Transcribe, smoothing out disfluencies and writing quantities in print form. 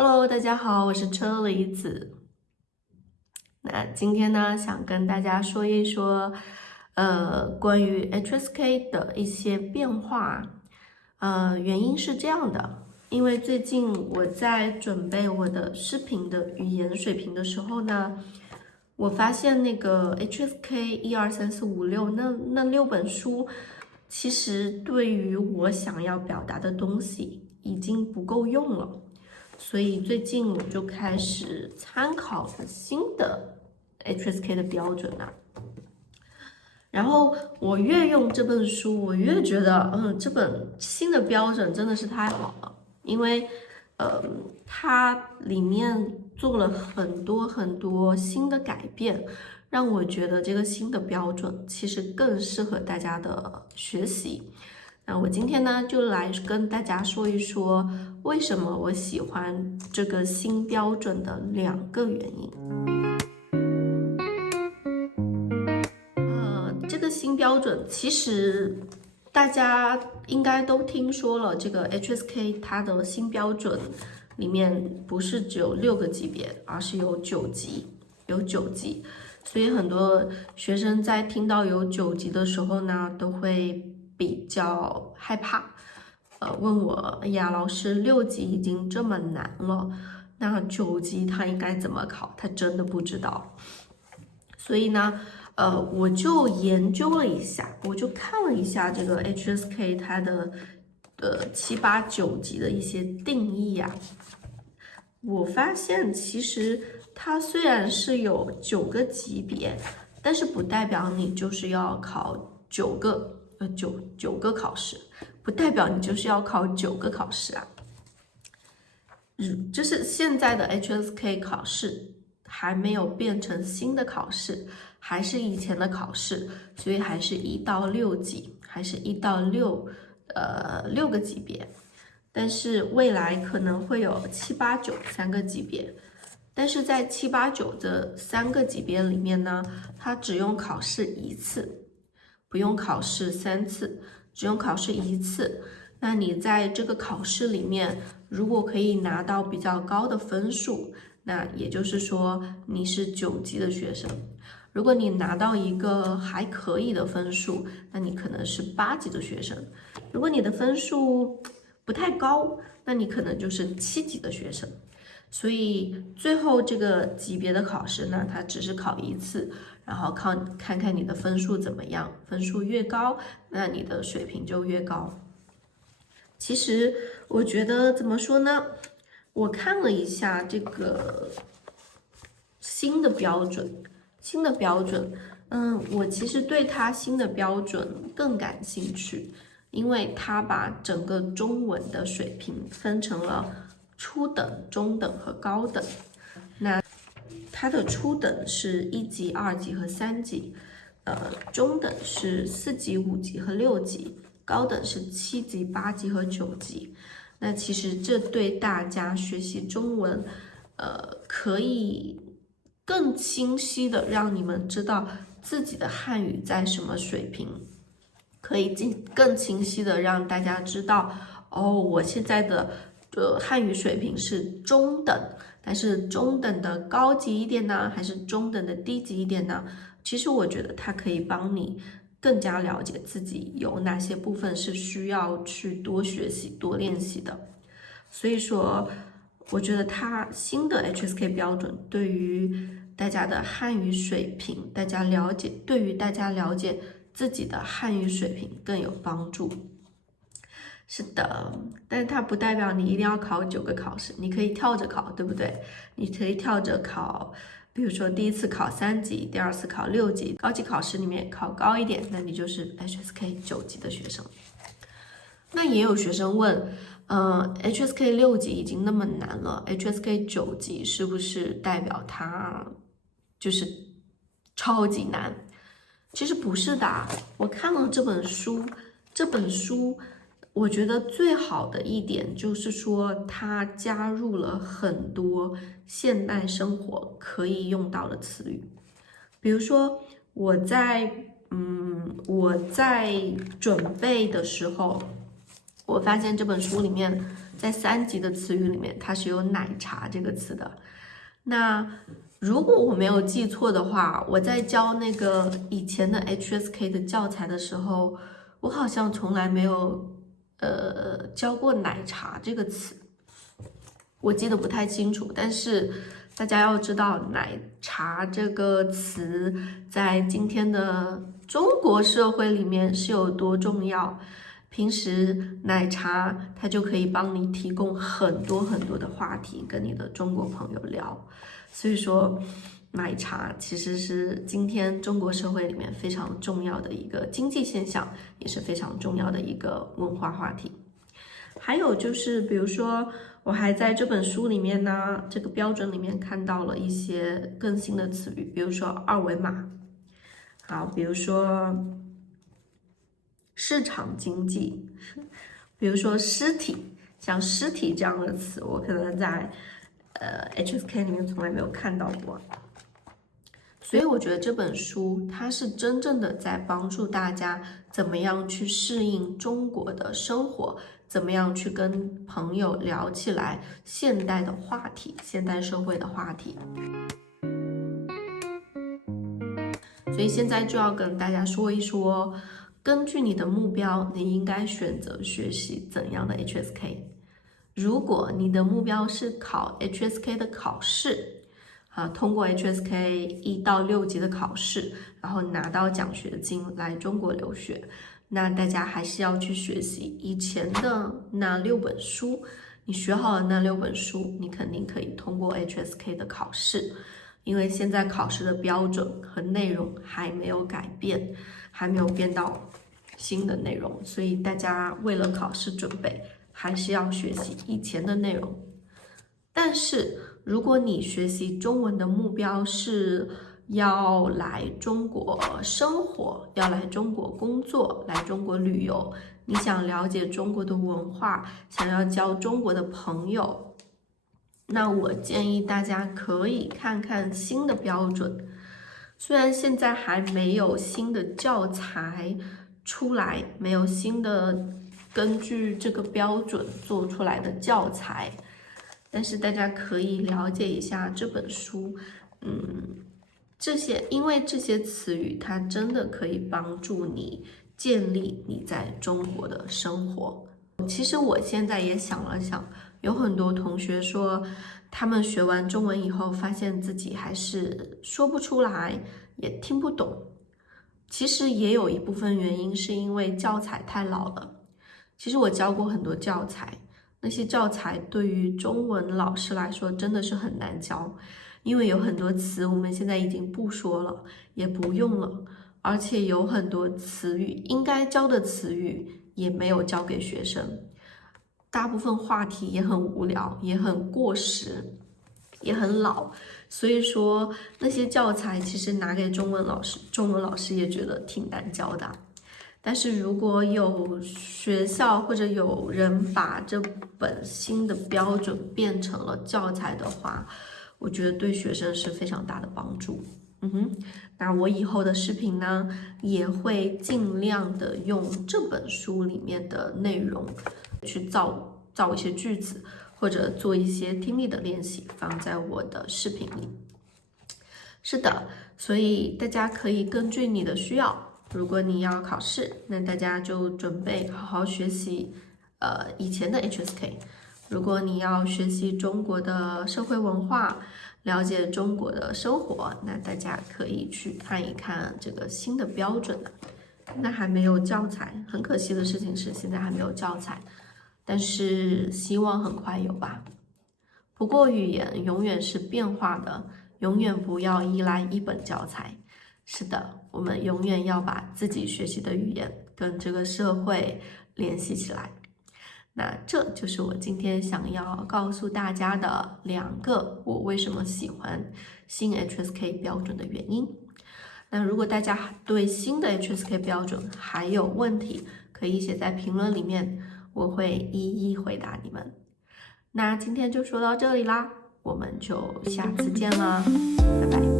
Hello，大家好，我是车厘子。那今天呢，想跟大家说一说，关于 HSK 的一些变化。原因是这样的，因为最近我在准备我的视频的语言水平的时候呢，我发现那个 HSK 1、2、3、4、5、6那6本书，其实对于我想要表达的东西已经不够用了。所以最近我就开始参考了新的 HSK 的标准啊。然后我越用这本书，我越觉得，这本新的标准真的是太好了，因为，它里面做了很多新的改变，让我觉得这个新的标准其实更适合大家的学习。那我今天呢，就来跟大家说一说，为什么我喜欢这个新标准的2个原因。这个新标准其实大家应该都听说了，这个 HSK 它的新标准里面不是只有6个级别，而是有9级，所以很多学生在听到有9级的时候呢，都会比较害怕，问我，哎呀，老师6级已经这么难了，那9级他应该怎么考？他真的不知道。所以呢，我就研究了一下，我就看了一下这个 HSK 它的7、8、9级的一些定义呀。我发现其实它虽然是有9个级别，但是不代表你就是要考9个考试，不代表你就是要考9个考试啊。就是现在的 HSK 考试还没有变成新的考试，还是以前的考试，所以还是1到6级，还是1到6个级别。但是未来可能会有7、8、93个级别，但是在7、8、9这3个级别里面呢，它只用考试1次，不用考试3次，只用考试1次。那你在这个考试里面，如果可以拿到比较高的分数，那也就是说你是9级的学生。如果你拿到一个还可以的分数，那你可能是8级的学生。如果你的分数不太高，那你可能就是7级的学生。所以最后这个级别的考试呢，它只是考1次，然后看看你的分数怎么样，分数越高，那你的水平就越高。其实我觉得怎么说呢？我看了一下这个新的标准，我其实对它新的标准更感兴趣，因为它把整个中文的水平分成了初等、中等和高等。那它的初等是1级、2级和3级，中等是4级、5级和6级。高等是7级、8级和9级，那其实这对大家学习中文，可以更清晰的让你们知道自己的汉语在什么水平，可以更清晰的让大家知道，哦，我现在的汉语水平是中等，但是中等的高级一点呢，还是中等的低级一点呢？其实我觉得它可以帮你更加了解自己有哪些部分是需要去多学习、多练习的。所以说，我觉得它新的 HSK 标准对于大家的汉语水平，对于大家了解自己的汉语水平更有帮助。是的，但是它不代表你一定要考9个考试，你可以跳着考，对不对？你可以跳着考。比如说第一次考3级，第2次考6级，高级考试里面考高一点，那你就是 HSK 9级的学生。那也有学生问，HSK 6级已经那么难了，HSK 9级是不是代表它就是超级难？其实不是的，我看了这本书，我觉得最好的一点就是说，它加入了很多现代生活可以用到的词语。比如说，我在准备的时候，我发现这本书里面，在3级的词语里面，它是有奶茶这个词的。那如果我没有记错的话，我在教那个以前的 HSK 的教材的时候，我好像从来没有教过奶茶这个词，我记得不太清楚。但是大家要知道，奶茶这个词在今天的中国社会里面是有多重要。平时奶茶它就可以帮你提供很多的话题跟你的中国朋友聊，所以说奶茶其实是今天中国社会里面非常重要的一个经济现象，也是非常重要的一个文化话题。还有就是比如说我还在这本书里面呢，这个标准里面看到了一些更新的词语，比如说二维码，好，比如说市场经济，比如说尸体，像尸体这样的词，我可能在HSK 里面从来没有看到过。所以我觉得这本书它是真正的在帮助大家怎么样去适应中国的生活，怎么样去跟朋友聊起来现代的话题，现代社会的话题。所以现在就要跟大家说一说，根据你的目标，你应该选择学习怎样的 HSK。如果你的目标是考 HSK 的考试，通过 HSK 1到6级的考试，然后拿到奖学金来中国留学，那大家还是要去学习以前的那6本书。你学好了那6本书，你肯定可以通过 HSK 的考试。因为现在考试的标准和内容还没有改变，还没有变到新的内容，所以大家为了考试准备，还是要学习以前的内容。但是如果你学习中文的目标是要来中国生活，要来中国工作，来中国旅游，你想了解中国的文化，想要交中国的朋友，那我建议大家可以看看新的标准。虽然现在还没有新的教材出来，没有新的根据这个标准做出来的教材，但是大家可以了解一下这本书，因为这些词语它真的可以帮助你建立你在中国的生活。其实我现在也想了想，有很多同学说他们学完中文以后发现自己还是说不出来，也听不懂。其实也有一部分原因是因为教材太老了。其实我教过很多教材，那些教材对于中文老师来说真的是很难教，因为有很多词我们现在已经不说了，也不用了，而且有很多词语应该教的词语也没有教给学生，大部分话题也很无聊，也很过时，也很老，所以说那些教材其实拿给中文老师也觉得挺难教的。但是如果有学校或者有人把这本新的标准变成了教材的话，我觉得对学生是非常大的帮助。那我以后的视频呢，也会尽量的用这本书里面的内容去造一些句子，或者做一些听力的练习，放在我的视频里。是的，所以大家可以根据你的需要，如果你要考试，那大家就准备好好学习以前的 HSK。如果你要学习中国的社会文化，了解中国的生活，那大家可以去看一看这个新的标准。那还没有教材，很可惜的事情是现在还没有教材，但是希望很快有吧。不过语言永远是变化的，永远不要依赖一本教材。是的，我们永远要把自己学习的语言跟这个社会联系起来。那这就是我今天想要告诉大家的2个我为什么喜欢新 HSK 标准的原因。那如果大家对新的 HSK 标准还有问题，可以写在评论里面，我会一一回答你们。那今天就说到这里啦，我们就下次见了，拜拜。